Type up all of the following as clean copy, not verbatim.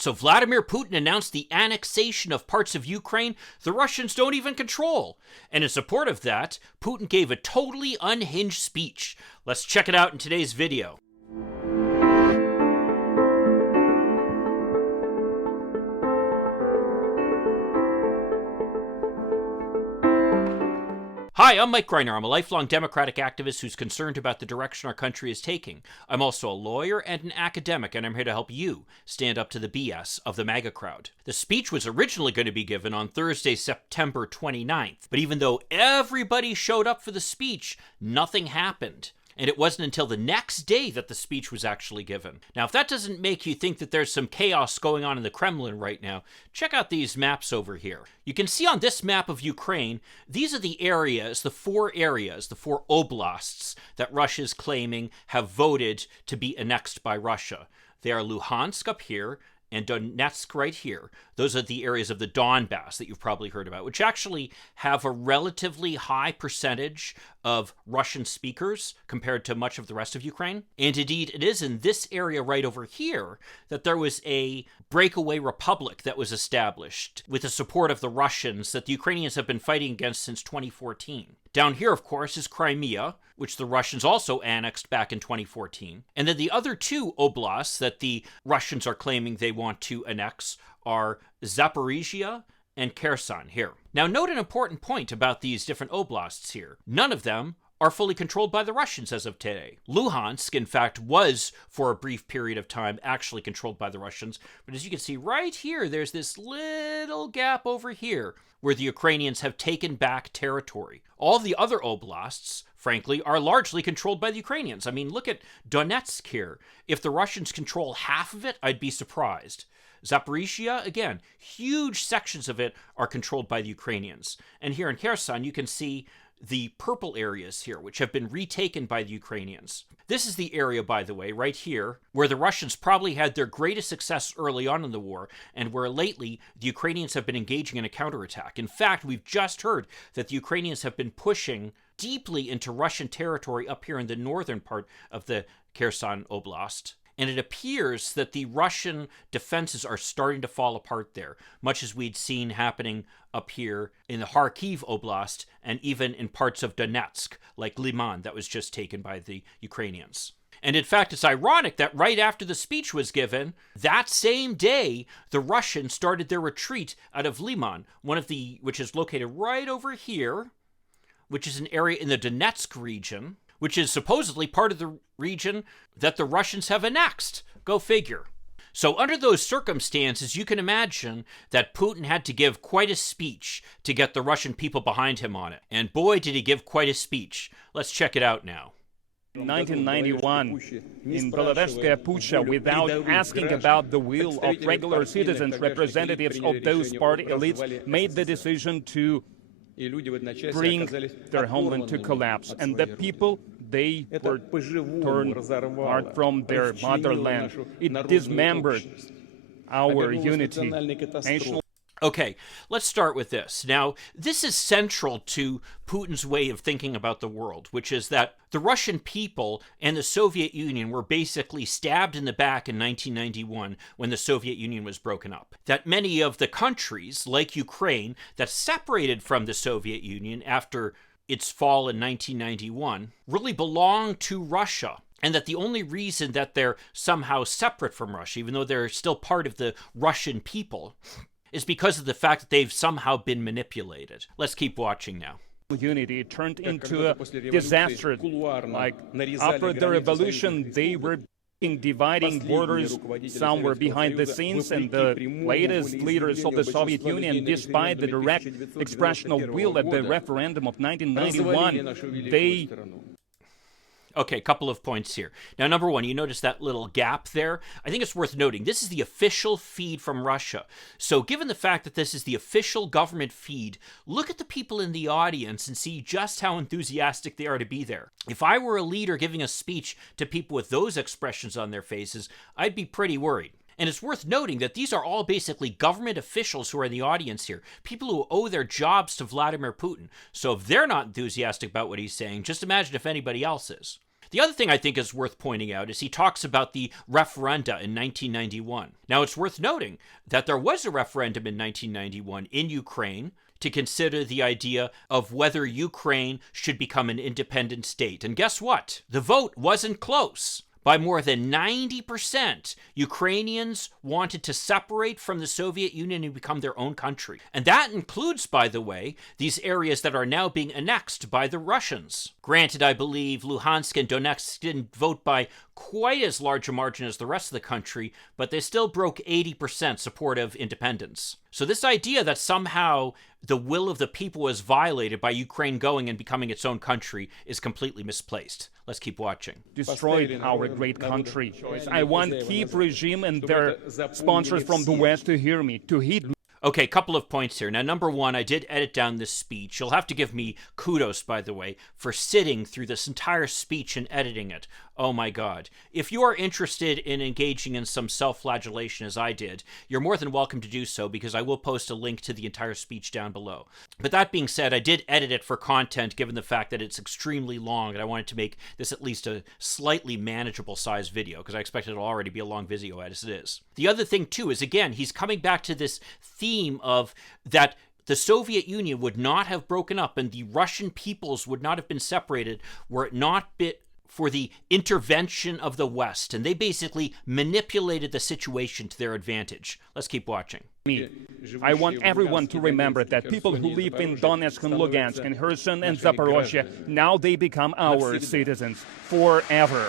So Vladimir Putin announced the annexation of parts of Ukraine the Russians don't even control. And in support of that, Putin gave a totally unhinged speech. Let's check it out in today's video. Hi, I'm Mike Greiner. I'm a lifelong Democratic activist who's concerned about the direction our country is taking. I'm also a lawyer and an academic, and I'm here to help you stand up to the BS of the MAGA crowd. The speech was originally going to be given on Thursday, September 29th, but even though everybody showed up for the speech, nothing happened. And it wasn't until the next day that the speech was actually given. Now, if that doesn't make you think that there's some chaos going on in the Kremlin right now, check out these maps over here. You can see on this map of Ukraine, these are the areas, the four oblasts that Russia is claiming have voted to be annexed by Russia. They are Luhansk up here and Donetsk right here. Those are the areas of the Donbass that you've probably heard about, which actually have a relatively high percentage of Russian speakers compared to much of the rest of Ukraine. And indeed, it is in this area right over here that there was a breakaway republic that was established with the support of the Russians that the Ukrainians have been fighting against since 2014. Down here, of course, is Crimea, which the Russians also annexed back in 2014. And then the other two oblasts that the Russians are claiming they want to annex are Zaporizhia and Kherson here. Now, note an important point about these different oblasts here. None of them are fully controlled by the Russians as of today. Luhansk, in fact, was for a brief period of time actually controlled by the Russians. But as you can see right here, there's this little gap over here where the Ukrainians have taken back territory. All the other oblasts, frankly, are largely controlled by the Ukrainians. I mean, look at Donetsk here. If the Russians control half of it, I'd be surprised. Zaporizhia, again, huge sections of it are controlled by the Ukrainians. And here in Kherson, you can see the purple areas here, which have been retaken by the Ukrainians. This is the area, by the way, right here, where the Russians probably had their greatest success early on in the war, and where lately the Ukrainians have been engaging in a counterattack. In fact, we've just heard that the Ukrainians have been pushing deeply into Russian territory up here in the northern part of the Kherson Oblast. And it appears that the Russian defenses are starting to fall apart there, much as we'd seen happening up here in the Kharkiv Oblast and even in parts of Donetsk, like Liman, that was just taken by the Ukrainians. And in fact, it's ironic that right after the speech was given, that same day, the Russians started their retreat out of Liman, which is located right over here, which is an area in the Donetsk region, which is supposedly part of the region that the Russians have annexed. Go figure. So under those circumstances, you can imagine that Putin had to give quite a speech to get the Russian people behind him on it. And boy, did he give quite a speech. Let's check it out now. 1991, in Belorusskaya Pucha, without asking about the will of regular citizens, representatives of those party elites made the decision to bring their homeland to collapse. And the people, they were torn apart from their motherland. It dismembered our unity. Okay, let's start with this. Now, this is central to Putin's way of thinking about the world, which is that the Russian people and the Soviet Union were basically stabbed in the back in 1991 when the Soviet Union was broken up. That many of the countries, like Ukraine, that separated from the Soviet Union after its fall in 1991, really belong to Russia. And that the only reason that they're somehow separate from Russia, even though they're still part of the Russian people, is because of the fact that they've somehow been manipulated. Let's keep watching now. Unity turned into a disaster. Like after the revolution, they were dividing borders. Some were behind the scenes, and the latest leaders of the Soviet Union, despite the direct expression of will at the referendum of 1991, they... Okay, a couple of points here. Now, number one, you notice that little gap there? I think it's worth noting. This is the official feed from Russia. So given the fact that this is the official government feed, look at the people in the audience and see just how enthusiastic they are to be there. If I were a leader giving a speech to people with those expressions on their faces, I'd be pretty worried. And it's worth noting that these are all basically government officials who are in the audience here, people who owe their jobs to Vladimir Putin. So if they're not enthusiastic about what he's saying, just imagine if anybody else is. The other thing I think is worth pointing out is he talks about the referenda in 1991. Now, it's worth noting that there was a referendum in 1991 in Ukraine to consider the idea of whether Ukraine should become an independent state. And guess what? The vote wasn't close. By more than 90%, Ukrainians wanted to separate from the Soviet Union and become their own country. And that includes, by the way, these areas that are now being annexed by the Russians. Granted, I believe Luhansk and Donetsk didn't vote by quite as large a margin as the rest of the country, but they still broke 80% support of independence. So this idea that somehow the will of the people was violated by Ukraine going and becoming its own country is completely misplaced. Let's keep watching. Destroyed our great country. I want Kiev regime and their sponsors from the West to hear me, to heed me. Okay, couple of points here. Now, number one, I did edit down this speech. You'll have to give me kudos, by the way, for sitting through this entire speech and editing it. Oh my God. If you are interested in engaging in some self-flagellation as I did, you're more than welcome to do so because I will post a link to the entire speech down below. But that being said, I did edit it for content given the fact that it's extremely long and I wanted to make this at least a slightly manageable size video because I expected it'll already be a long video as it is. The other thing too is, again, he's coming back to this theme of that the Soviet Union would not have broken up and the Russian peoples would not have been separated were it not for the intervention of the West. And they basically manipulated the situation to their advantage. Let's keep watching. I want everyone to remember that people who live in Donetsk and Lugansk and Kherson and Zaporozhye, now they become our citizens forever.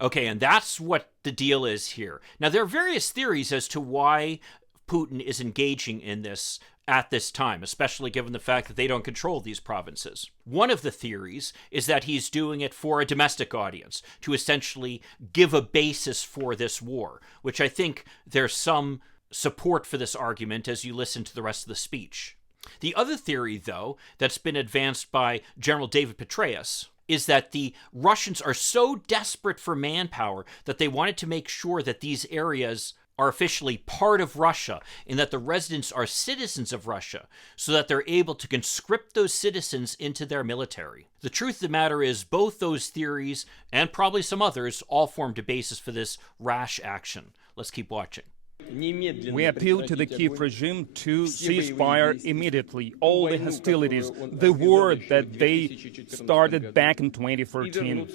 Okay, and that's what the deal is here. Now, there are various theories as to why Putin is engaging in this at this time, especially given the fact that they don't control these provinces. One of the theories is that he's doing it for a domestic audience, to essentially give a basis for this war, which I think there's some support for this argument as you listen to the rest of the speech. The other theory, though, that's been advanced by General David Petraeus is that the Russians are so desperate for manpower that they wanted to make sure that these areas are officially part of Russia and that the residents are citizens of Russia so that they're able to conscript those citizens into their military. The truth of the matter is both those theories, and probably some others, all formed a basis for this rash action. Let's keep watching. We appeal to the Kiev regime to cease fire immediately, all the hostilities, the war that they started back in 2014.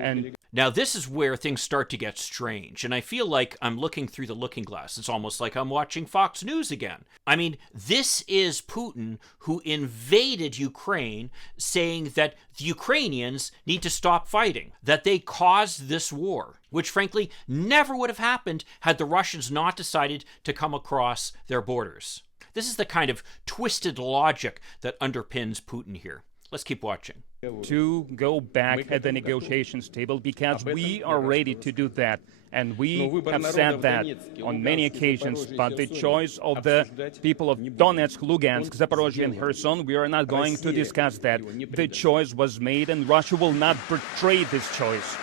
And now this is where things start to get strange, and I feel like I'm looking through the looking glass. It's almost like I'm watching Fox News again. I mean, this is Putin who invaded Ukraine, saying that the Ukrainians need to stop fighting, that they caused this war, which frankly never would have happened had the Russians not decided to come across their borders. This is the kind of twisted logic that underpins Putin here. Let's keep watching. To go back at the negotiations table because we are ready to do that. And we have said that on many occasions, but the choice of the people of Donetsk, Lugansk, Zaporozhye and Kherson, we are not going to discuss that. The choice was made and Russia will not betray this choice.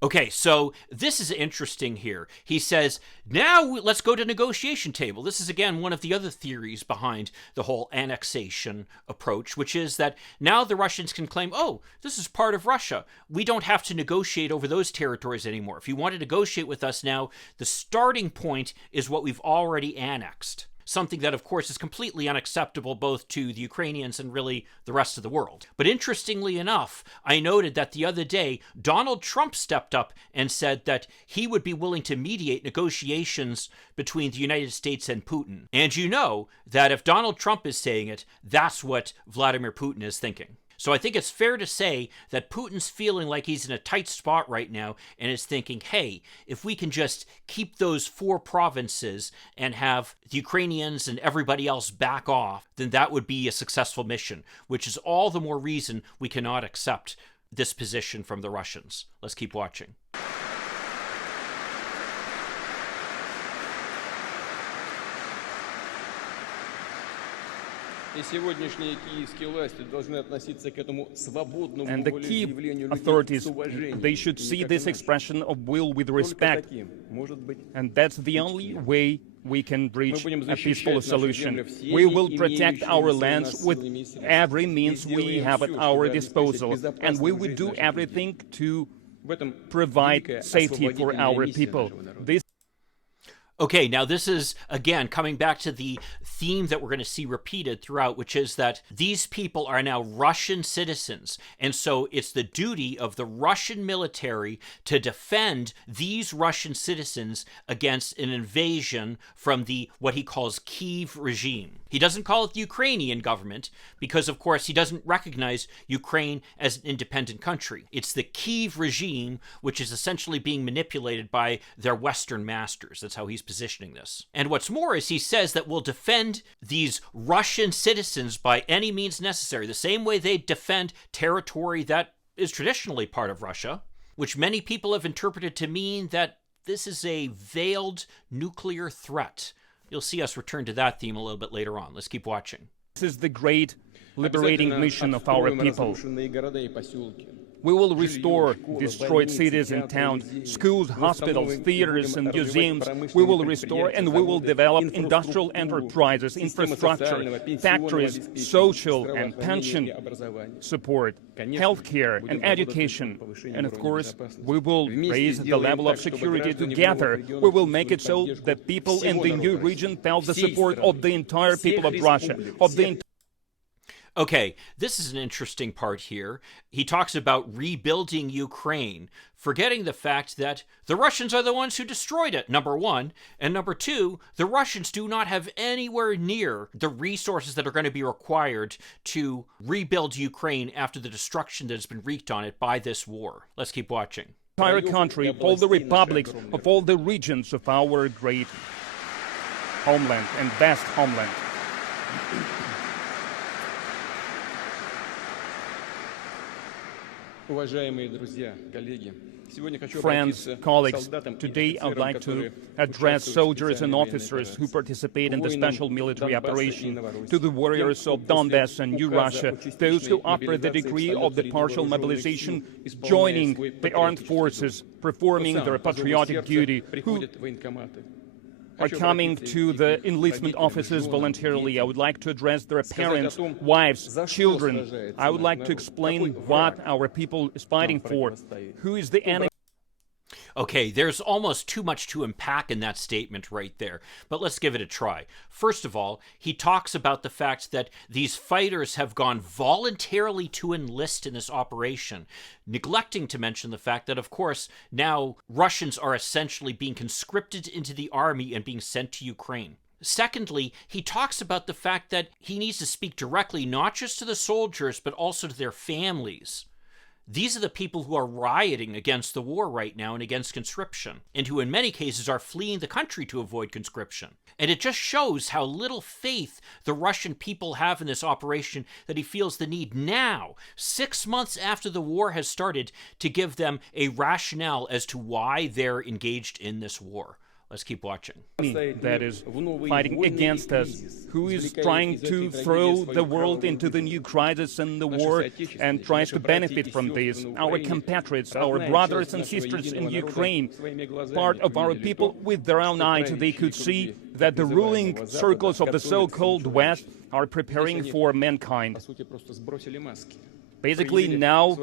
Okay, so this is interesting here. He says, now let's go to negotiation table. This is, again, one of the other theories behind the whole annexation approach, which is that now the Russians can claim, oh, this is part of Russia. We don't have to negotiate over those territories anymore. If you want to negotiate with us now, the starting point is what we've already annexed. Something that, of course, is completely unacceptable both to the Ukrainians and really the rest of the world. But interestingly enough, I noted that the other day, Donald Trump stepped up and said that he would be willing to mediate negotiations between the United States and Putin. And you know that if Donald Trump is saying it, that's what Vladimir Putin is thinking. So I think it's fair to say that Putin's feeling like he's in a tight spot right now and is thinking, hey, if we can just keep those 4 provinces and have the Ukrainians and everybody else back off, then that would be a successful mission, which is all the more reason we cannot accept this position from the Russians. Let's keep watching. And the Kyiv authorities, they should see this expression of will with respect. And that's the only way we can reach a peaceful solution. We will protect our lands with every means we have at our disposal, and we will do everything to provide safety for our people. Okay, now this is, again, coming back to the theme that we're going to see repeated throughout, which is that these people are now Russian citizens. And so it's the duty of the Russian military to defend these Russian citizens against an invasion from the, what he calls, Kyiv regime. He doesn't call it the Ukrainian government because, of course, he doesn't recognize Ukraine as an independent country. It's the Kyiv regime, which is essentially being manipulated by their Western masters. That's how he's positioning this. And what's more is he says that we'll defend these Russian citizens by any means necessary, the same way they defend territory that is traditionally part of Russia, which many people have interpreted to mean that this is a veiled nuclear threat. You'll see us return to that theme a little bit later on. Let's keep watching. This is the great liberating mission of our people. We will restore destroyed cities and towns, schools, hospitals, theaters, and museums. We will restore and we will develop industrial enterprises, infrastructure, factories, social and pension support, healthcare and education. And of course, we will raise the level of security together. We will make it so that people in the new region felt the support of the entire people of Russia, of the Okay, this is an interesting part here. He talks about rebuilding Ukraine, forgetting the fact that the Russians are the ones who destroyed it, number one. And number two, the Russians do not have anywhere near the resources that are going to be required to rebuild Ukraine after the destruction that has been wreaked on it by this war. Let's keep watching. Entire country, of all the republics, of all the regions of our great homeland and vast homeland. Friends, colleagues, today I would like to address soldiers and officers who participate in the special military operation, to the warriors of Donbass and New Russia, those who offer the degree of the partial mobilization, joining the armed forces, performing their patriotic duty, who are coming to the enlistment offices voluntarily. I would like to address their parents, wives, children. I would like to explain what our people is fighting for. Who is the enemy? Okay, there's almost too much to unpack in that statement right there, but let's give it a try. First of all, he talks about the fact that these fighters have gone voluntarily to enlist in this operation, neglecting to mention the fact that, of course, now Russians are essentially being conscripted into the army and being sent to Ukraine. Secondly, he talks about the fact that he needs to speak directly not just to the soldiers, but also to their families. These are the people who are rioting against the war right now and against conscription, and who in many cases are fleeing the country to avoid conscription. And it just shows how little faith the Russian people have in this operation that he feels the need now, 6 months after the war has started, to give them a rationale as to why they're engaged in this war. Let's keep watching. That is fighting against us, who is trying to throw the world into the new crisis and the war and tries to benefit from this. Our compatriots, our brothers and sisters in Ukraine, part of our people, with their own eyes, they could see that the ruling circles of the so-called West are preparing for mankind. Basically, now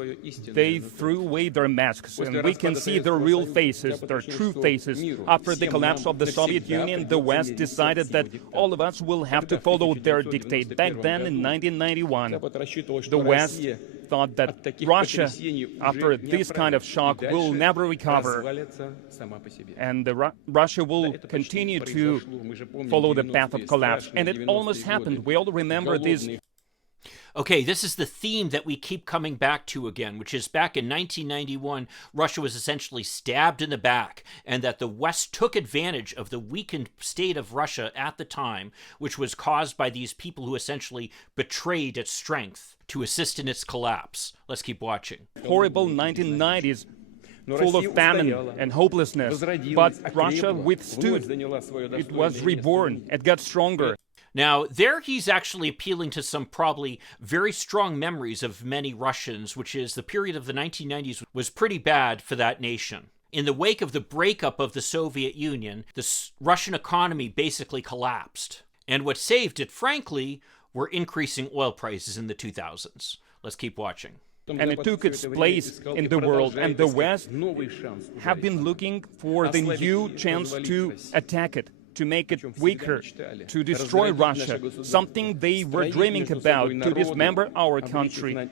they threw away their masks, and we can see their real faces, their true faces. After the collapse of the Soviet Union, the West decided that all of us will have to follow their dictate. Back then, in 1991, the West thought that Russia, after this kind of shock, will never recover, and Russia will continue to follow the path of collapse. And it almost happened. We all remember this. Okay, this is the theme that we keep coming back to again, which is back in 1991, Russia was essentially stabbed in the back, and that the West took advantage of the weakened state of Russia at the time, which was caused by these people who essentially betrayed its strength to assist in its collapse. Let's keep watching. Horrible 1990s. Full of famine and hopelessness, but Russia withstood. It was reborn. It got stronger. Now, there he's actually appealing to some probably very strong memories of many Russians, which is the period of the 1990s was pretty bad for that nation. In the wake of the breakup of the Soviet Union, the Russian economy basically collapsed. And what saved it, frankly, were increasing oil prices in the 2000s. Let's keep watching. And it took its place in the world, and the West have been looking for the new chance to attack it, to make it weaker, to destroy Russia, something they were dreaming about, to dismember our country.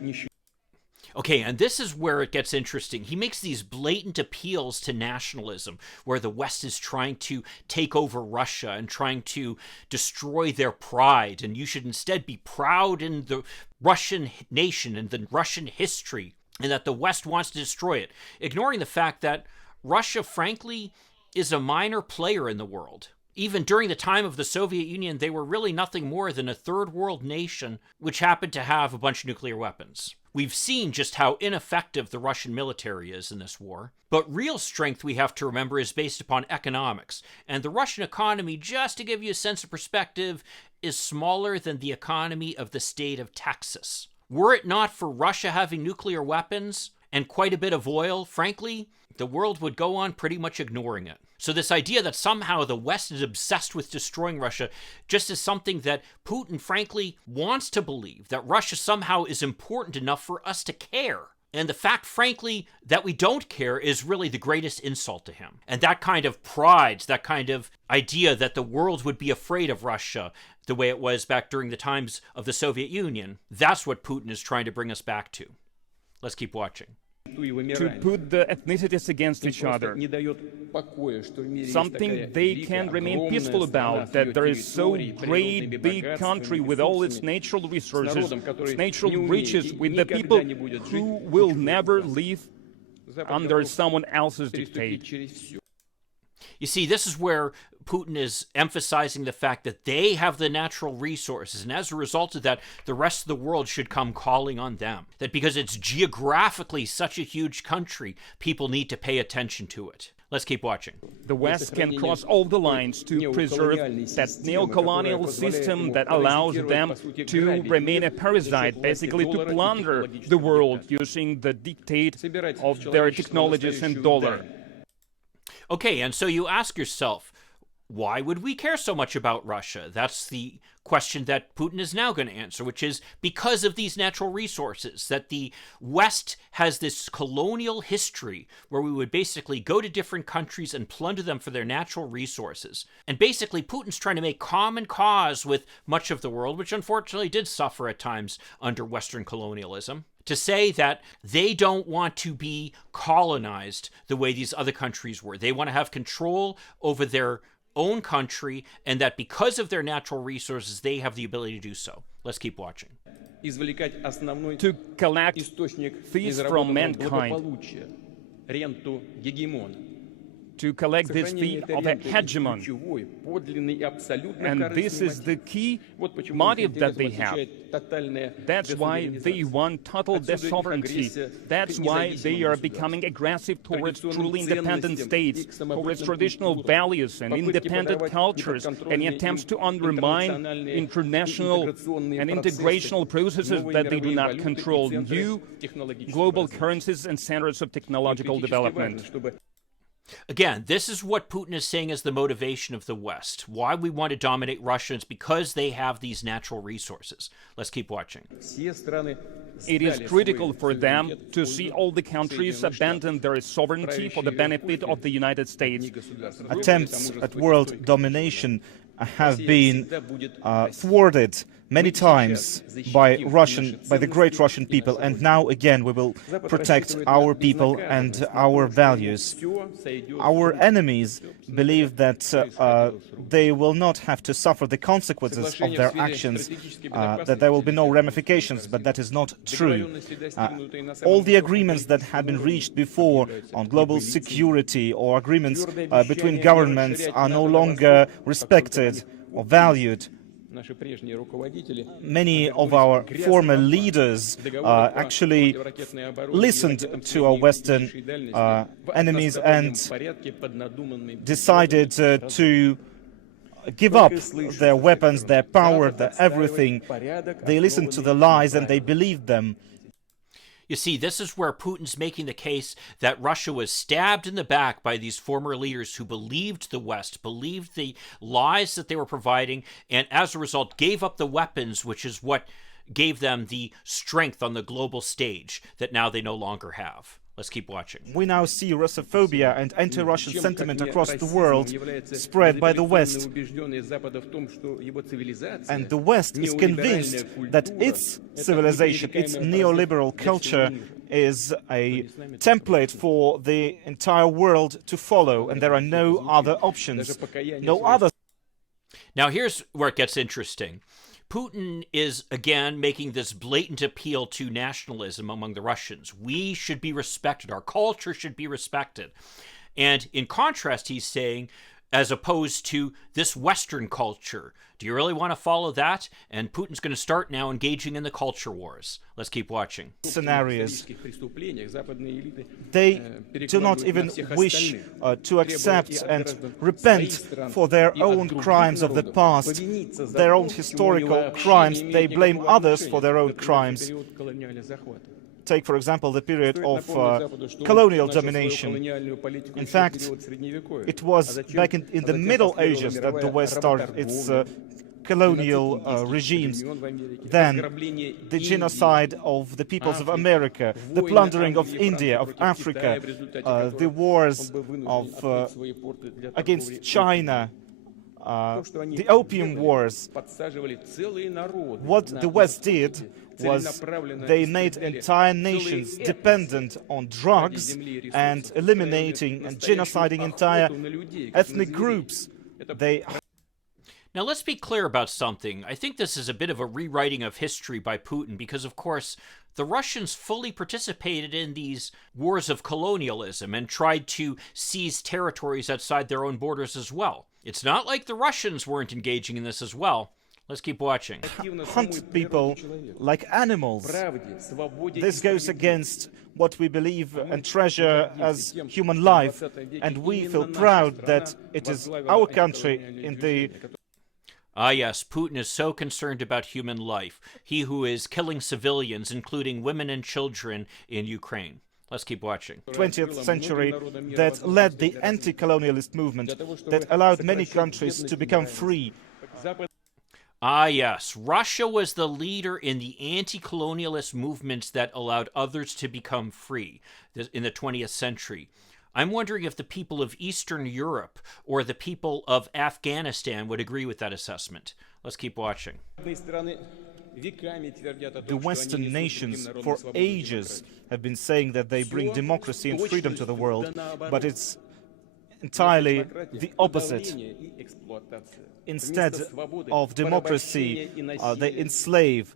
Okay, and this is where it gets interesting. He makes these blatant appeals to nationalism, where the West is trying to take over Russia and trying to destroy their pride, and you should instead be proud in the Russian nation and the Russian history, and that the West wants to destroy it, ignoring the fact that Russia, frankly, is a minor player in the world. Even during the time of the Soviet Union, they were really nothing more than a third world nation which happened to have a bunch of nuclear weapons. We've seen just how ineffective the Russian military is in this war. But real strength, we have to remember, is based upon economics. And the Russian economy, just to give you a sense of perspective, is smaller than the economy of the state of Texas. Were it not for Russia having nuclear weapons and quite a bit of oil, frankly, the world would go on pretty much ignoring it. So this idea that somehow the West is obsessed with destroying Russia just is something that Putin, frankly, wants to believe, that Russia somehow is important enough for us to care. And the fact, frankly, that we don't care is really the greatest insult to him. And that kind of pride, that kind of idea that the world would be afraid of Russia the way it was back during the times of the Soviet Union, that's what Putin is trying to bring us back to. Let's keep watching. To put the ethnicities against each other, something they can remain peaceful about, that there is so great big country with all its natural resources, its natural riches, with the people who will never live under someone else's dictate. You see, this is where Putin is emphasizing the fact that they have the natural resources, and as a result of that, the rest of the world should come calling on them. That because it's geographically such a huge country, people need to pay attention to it. Let's keep watching. The West can cross all the lines to preserve that neo-colonial system that allows them to remain a parasite, basically to plunder the world using the dictate of their technologies and dollar. Okay, and so you ask yourself, why would we care so much about Russia? That's the question that Putin is now going to answer, which is because of these natural resources, that the West has this colonial history where we would basically go to different countries and plunder them for their natural resources. And basically, Putin's trying to make common cause with much of the world, which unfortunately did suffer at times under Western colonialism, to say that they don't want to be colonized the way these other countries were. They want to have control over their own country, and that because of their natural resources, they have the ability to do so. Let's keep watching. To collect fees from mankind, to collect this fee of a hegemon. And this is the key motive that they have. That's why they want total sovereignty. That's why they are becoming aggressive towards truly independent states, towards traditional values and independent cultures, and attempts to undermine international and integrational processes that they do not control, new global currencies and centers of technological development. Again, this is what Putin is saying is the motivation of the West. Why we want to dominate Russia is because they have these natural resources. Let's keep watching. It is critical for them to see all the countries abandon their sovereignty for the benefit of the United States. Attempts at world domination have been thwarted many times by the great Russian people, and now again we will protect our people and our values. Our enemies believe that they will not have to suffer the consequences of their actions, that there will be no ramifications, but that is not true. All the agreements that have been reached before on global security or agreements between governments are no longer respected or valued. Many of our former leaders actually listened to our Western enemies and decided to give up their weapons, their power, their everything. They listened to the lies and they believed them. You see, this is where Putin's making the case that Russia was stabbed in the back by these former leaders who believed the West, believed the lies that they were providing, and as a result gave up the weapons, which is what gave them the strength on the global stage that now they no longer have. Let's keep watching. We now see Russophobia and anti-Russian sentiment across the world spread by the West. And the West is convinced that its civilization, its neoliberal culture, is a template for the entire world to follow, and there are no other options, no other. Now here's where it gets interesting. Putin is, again, making this blatant appeal to nationalism among the Russians. We should be respected. Our culture should be respected. And in contrast, he's saying, as opposed to this Western culture, do you really want to follow that? And Putin's going to start now engaging in the culture wars. Let's keep watching. Scenarios. They do not even wish to accept and repent for their own crimes of the past, their own historical crimes. They blame others for their own crimes. Take, for example, the period of colonial domination. In fact, it was back in the Middle Ages that the West started its colonial regimes. Then the genocide of the peoples of America, the plundering of India, of Africa, the wars against China, the Opium Wars. What the West did was they made entire nations dependent on drugs and eliminating and genociding entire ethnic groups. Now, let's be clear about something. I think this is a bit of a rewriting of history by Putin because, of course, the Russians fully participated in these wars of colonialism and tried to seize territories outside their own borders as well. It's not like the Russians weren't engaging in this as well. Let's keep watching. Hunt people like animals. This goes against what we believe and treasure as human life, and we feel proud that it is our country in the... Ah, yes, Putin is so concerned about human life. He who is killing civilians, including women and children in Ukraine. Let's keep watching. 20th century that led the anti-colonialist movement, that allowed many countries to become free. Ah, yes, Russia was the leader in the anti-colonialist movements that allowed others to become free in the 20th century. I'm wondering if the people of Eastern Europe or the people of Afghanistan would agree with that assessment. Let's keep watching. The Western nations for ages have been saying that they bring democracy and freedom to the world, but it's entirely the opposite. Instead of democracy, they enslave.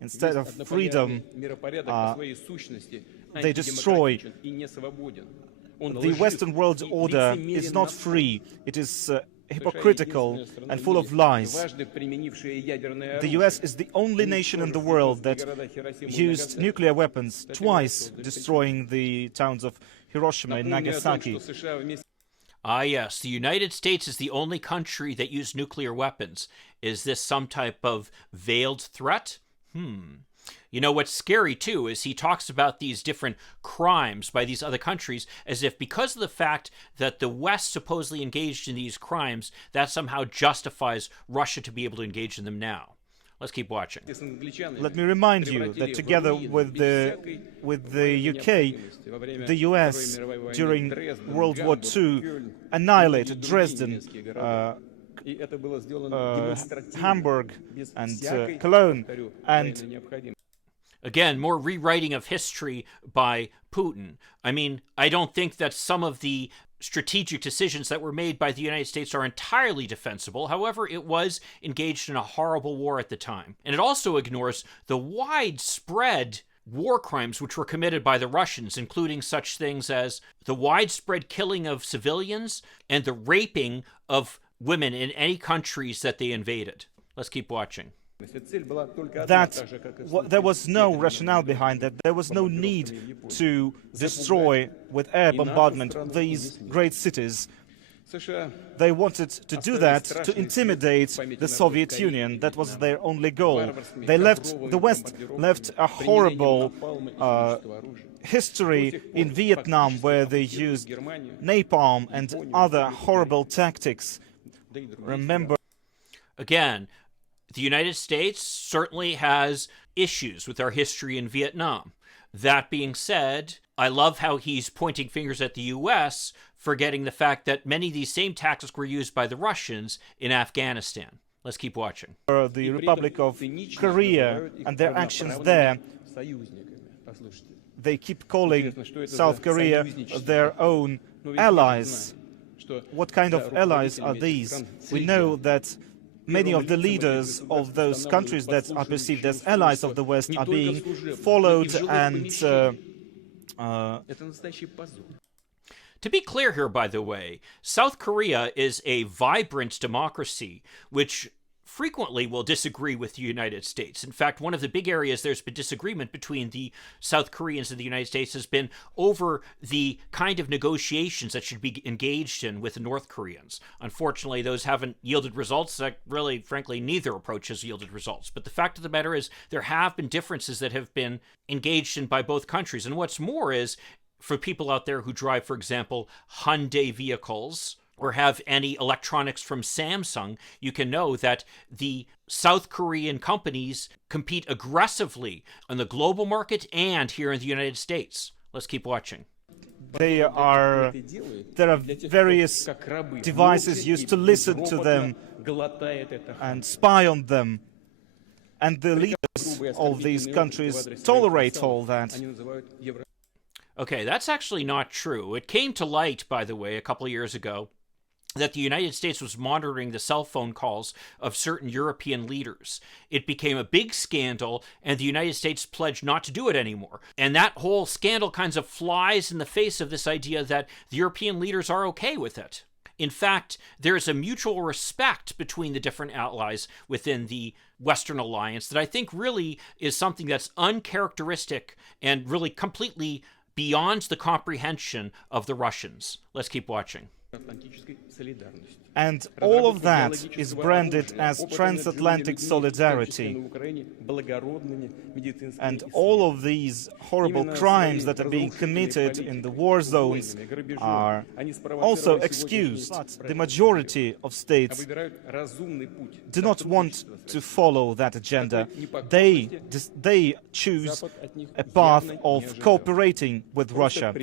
Instead of freedom, they destroy. The Western world order is not free. It is hypocritical and full of lies. The US is the only nation in the world that used nuclear weapons, twice destroying the towns of Hiroshima and Nagasaki. Ah, yes, the United States is the only country that used nuclear weapons. Is this some type of veiled threat? You know, what's scary, too, is he talks about these different crimes by these other countries as if because of the fact that the West supposedly engaged in these crimes, that somehow justifies Russia to be able to engage in them now. Let's keep watching. Let me remind you that together with the UK, the US, during World War II, annihilated Dresden, Hamburg, and Cologne, and again, more rewriting of history by Putin. I mean, I don't think that some of the strategic decisions that were made by the United States are entirely defensible. However, it was engaged in a horrible war at the time. And it also ignores the widespread war crimes which were committed by the Russians, including such things as the widespread killing of civilians and the raping of women in any countries that they invaded. Let's keep watching. There was no rationale behind that. There was no need to destroy with air bombardment these great cities. They wanted to do that to intimidate the Soviet Union. That was their only goal. The West left a horrible history in Vietnam where they used napalm and other horrible tactics. Remember, again, the United States certainly has issues with our history in Vietnam. That being said, I love how he's pointing fingers at the U.S., forgetting the fact that many of these same tactics were used by the Russians in Afghanistan. Let's keep watching. The Republic of Korea and their actions there, they keep calling South Korea their own allies. What kind of allies are these? We know that many of the leaders of those countries that are perceived as allies of the West are being followed and to be clear here, by the way, South Korea is a vibrant democracy which frequently will disagree with the United States. In fact, one of the big areas there's been disagreement between the South Koreans and the United States has been over the kind of negotiations that should be engaged in with the North Koreans. Unfortunately, those haven't yielded results. Really, frankly, neither approach has yielded results. But the fact of the matter is there have been differences that have been engaged in by both countries. And what's more is, for people out there who drive, for example, Hyundai vehicles or have any electronics from Samsung, you can know that the South Korean companies compete aggressively on the global market and here in the United States. Let's keep watching. There are various devices used to listen to them and spy on them. And the leaders of these countries tolerate all that. Okay, that's actually not true. It came to light, by the way, a couple of years ago, that the United States was monitoring the cell phone calls of certain European leaders. It became a big scandal, and the United States pledged not to do it anymore. And that whole scandal kind of flies in the face of this idea that the European leaders are okay with it. In fact, there is a mutual respect between the different allies within the Western alliance that I think really is something that's uncharacteristic and really completely beyond the comprehension of the Russians. Let's keep watching. And all of that is branded as transatlantic solidarity. And all of these horrible crimes that are being committed in the war zones are also excused. The majority of states do not want to follow that agenda. They choose a path of cooperating with Russia.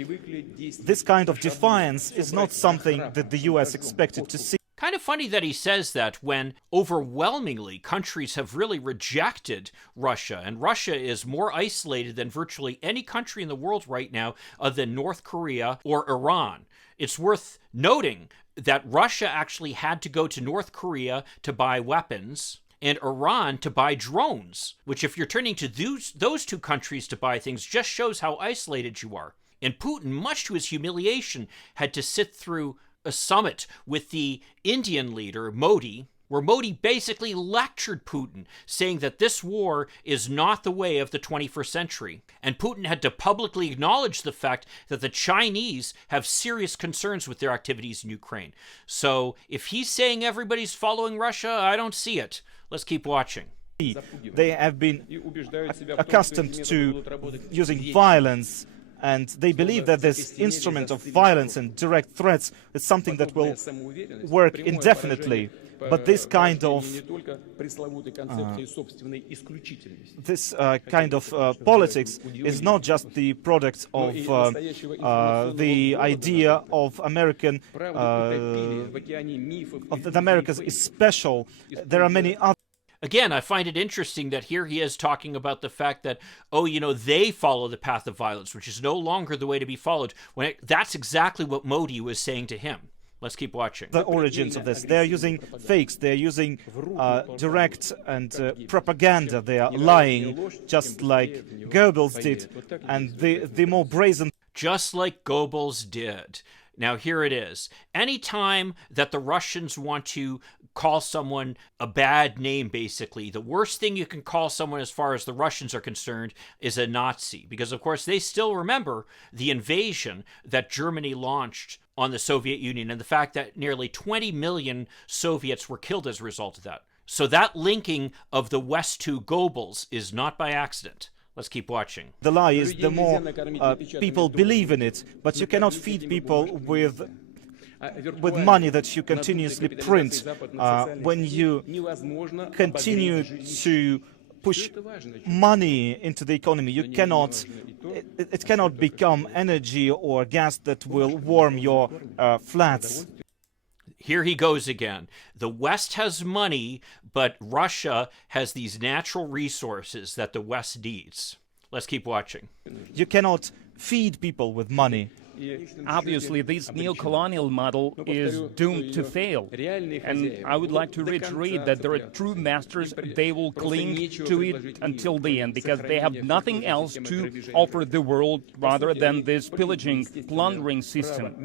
This kind of defiance is not something that the US expected to see. Kind of funny that he says that when overwhelmingly countries have really rejected Russia, and Russia is more isolated than virtually any country in the world right now other than North Korea or Iran. It's worth noting that Russia actually had to go to North Korea to buy weapons and Iran to buy drones, which if you're turning to those two countries to buy things just shows how isolated you are. And Putin, much to his humiliation, had to sit through a summit with the Indian leader, Modi, where Modi basically lectured Putin, saying that this war is not the way of the 21st century. And Putin had to publicly acknowledge the fact that the Chinese have serious concerns with their activities in Ukraine. So if he's saying everybody's following Russia, I don't see it. Let's keep watching. They have been accustomed to using violence, and they believe that this instrument of violence and direct threats is something that will work indefinitely. But this kind of politics is not just the product of the idea of American that America is special. There are many other. Again, I find it interesting that here he is talking about the fact that, they follow the path of violence, which is no longer the way to be followed. That's exactly what Modi was saying to him. Let's keep watching. The origins of this. They're using fakes. They're using direct and propaganda. They are lying, just like Goebbels did. And the more brazen... Just like Goebbels did. Now, here it is. Anytime that the Russians want to call someone a bad name, basically, the worst thing you can call someone as far as the Russians are concerned is a Nazi. Because, of course, they still remember the invasion that Germany launched on the Soviet Union and the fact that nearly 20 million Soviets were killed as a result of that. So that linking of the West to Goebbels is not by accident. Let's keep watching. The lie is the more people believe in it, but you cannot feed people with money that you continuously print. When you continue to push money into the economy, you cannot. It cannot become energy or gas that will warm your flats. Here he goes again. The West has money, but Russia has these natural resources that the West needs. Let's keep watching. You cannot feed people with money. Obviously, this neo-colonial model is doomed to fail. And I would like to reiterate that there are true masters. They will cling to it until the end, because they have nothing else to offer the world rather than this pillaging, plundering system.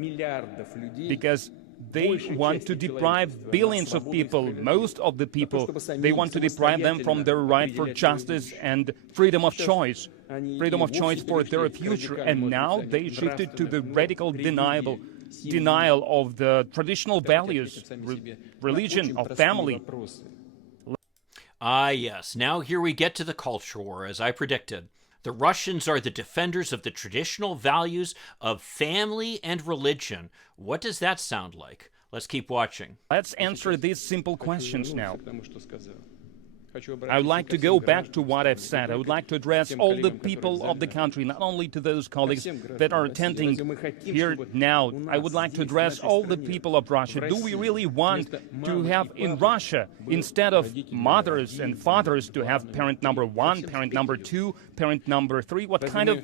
Because they want to deprive billions of people, most of the people, they want to deprive them from their right for justice and freedom of choice for their future. And now they shifted to the radical denial of the traditional values, religion, of family. Ah, yes. Now here we get to the culture war, as I predicted. The Russians are the defenders of the traditional values of family and religion. What does that sound like? Let's keep watching. Let's answer these simple questions now. I would like to go back to what I've said. I would like to address all the people of the country, not only to those colleagues that are attending here now. I would like to address all the people of Russia. Do we really want to have in Russia, instead of mothers and fathers, to have parent number 1, parent number 2, parent number 3? What kind of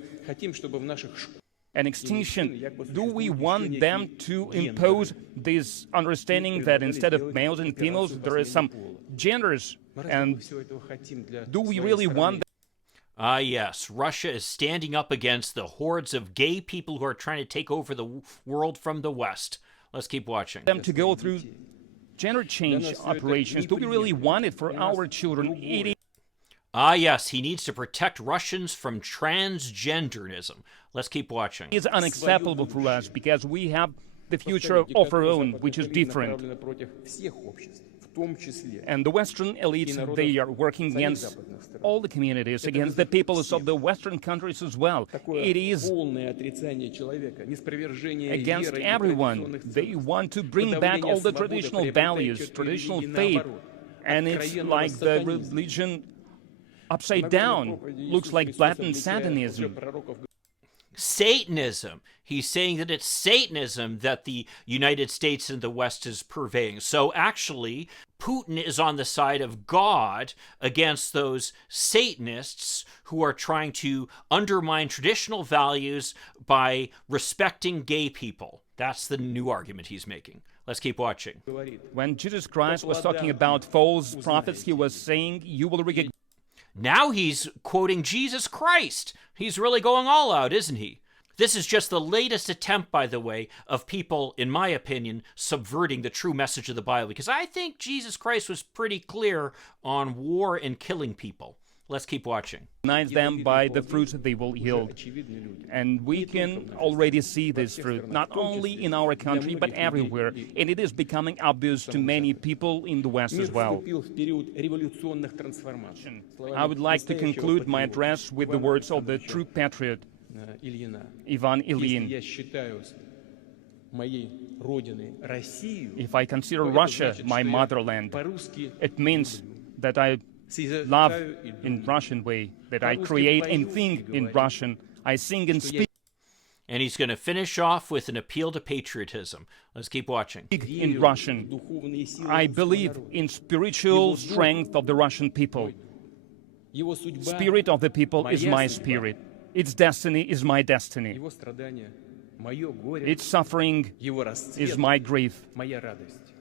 an extinction? Do we want them to impose this understanding that instead of males and females, there is some genders? And do we really want that? Ah, yes. Russia is standing up against the hordes of gay people who are trying to take over the world from the West. Let's keep watching. Them to go through gender change operations. Do we really want it for our children? Ah, yes. He needs to protect Russians from transgenderism. Let's keep watching. It's unacceptable for us because we have the future of our own, which is different. And the Western elites, they are working against all the communities, against the peoples of the Western countries as well. It is against everyone. They want to bring back all the traditional values, traditional faith. And it's like the religion upside down. Looks like blatant Satanism. Satanism. He's saying that it's Satanism that the United States and the West is purveying. So actually, Putin is on the side of God against those Satanists who are trying to undermine traditional values by respecting gay people. That's the new argument he's making. Let's keep watching. When Jesus Christ was talking about false prophets, he was saying, you will recognize. Now he's quoting Jesus Christ. He's really going all out, isn't he? This is just the latest attempt, by the way, of people, in my opinion, subverting the true message of the Bible, because I think Jesus Christ was pretty clear on war and killing people. Let's keep watching. Recognize them by the fruits they will yield. And we can already see this fruit, not only in our country, but everywhere. And it is becoming obvious to many people in the West as well. I would like to conclude my address with the words of the true patriot, Ivan Ilyin. If I consider Russia my motherland, it means that I love in Russian way, that I create and think in Russian, I sing and speak. And he's going to finish off with an appeal to patriotism. Let's keep watching. In Russian, I believe in spiritual strength of the Russian people. Spirit of the people is my spirit. Its destiny is my destiny. Its suffering is my grief.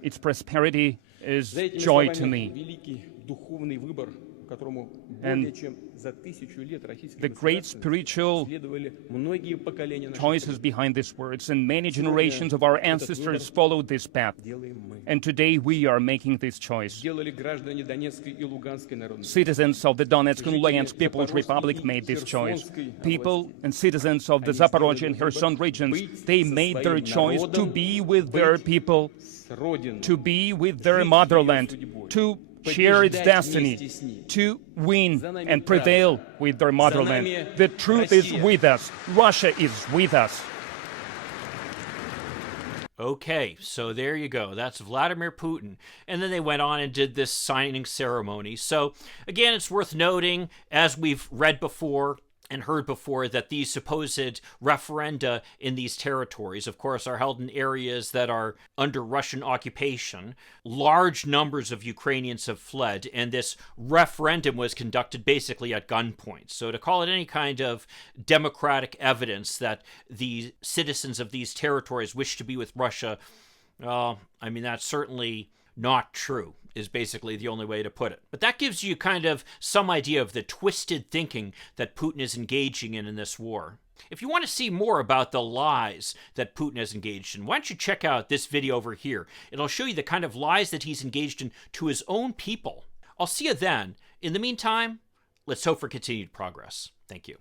Its prosperity is joy to me. And the great spiritual choices behind these words, and many generations of our ancestors followed this path. And today we are making this choice. Citizens of the Donetsk and Luhansk People's Republic made this choice. People and citizens of the Zaporozhye and Kherson regions, they made their choice to be with their people, to be with their motherland, to share its destiny, to win and prevail with their motherland. The truth is with us. Russia is with us. Okay, so there you go. That's Vladimir Putin. And then they went on and did this signing ceremony. So, again, it's worth noting, as we've read before and heard before, that these supposed referenda in these territories, of course, are held in areas that are under Russian occupation. Large numbers of Ukrainians have fled, and this referendum was conducted basically at gunpoint. So to call it any kind of democratic evidence that the citizens of these territories wish to be with Russia, well, I mean, that's certainly not true, is basically the only way to put it. But that gives you kind of some idea of the twisted thinking that Putin is engaging in this war. If you want to see more about the lies that Putin has engaged in, why don't you check out this video over here. It'll show you the kind of lies that he's engaged in to his own people. I'll see you then. In the meantime, let's hope for continued progress. Thank you.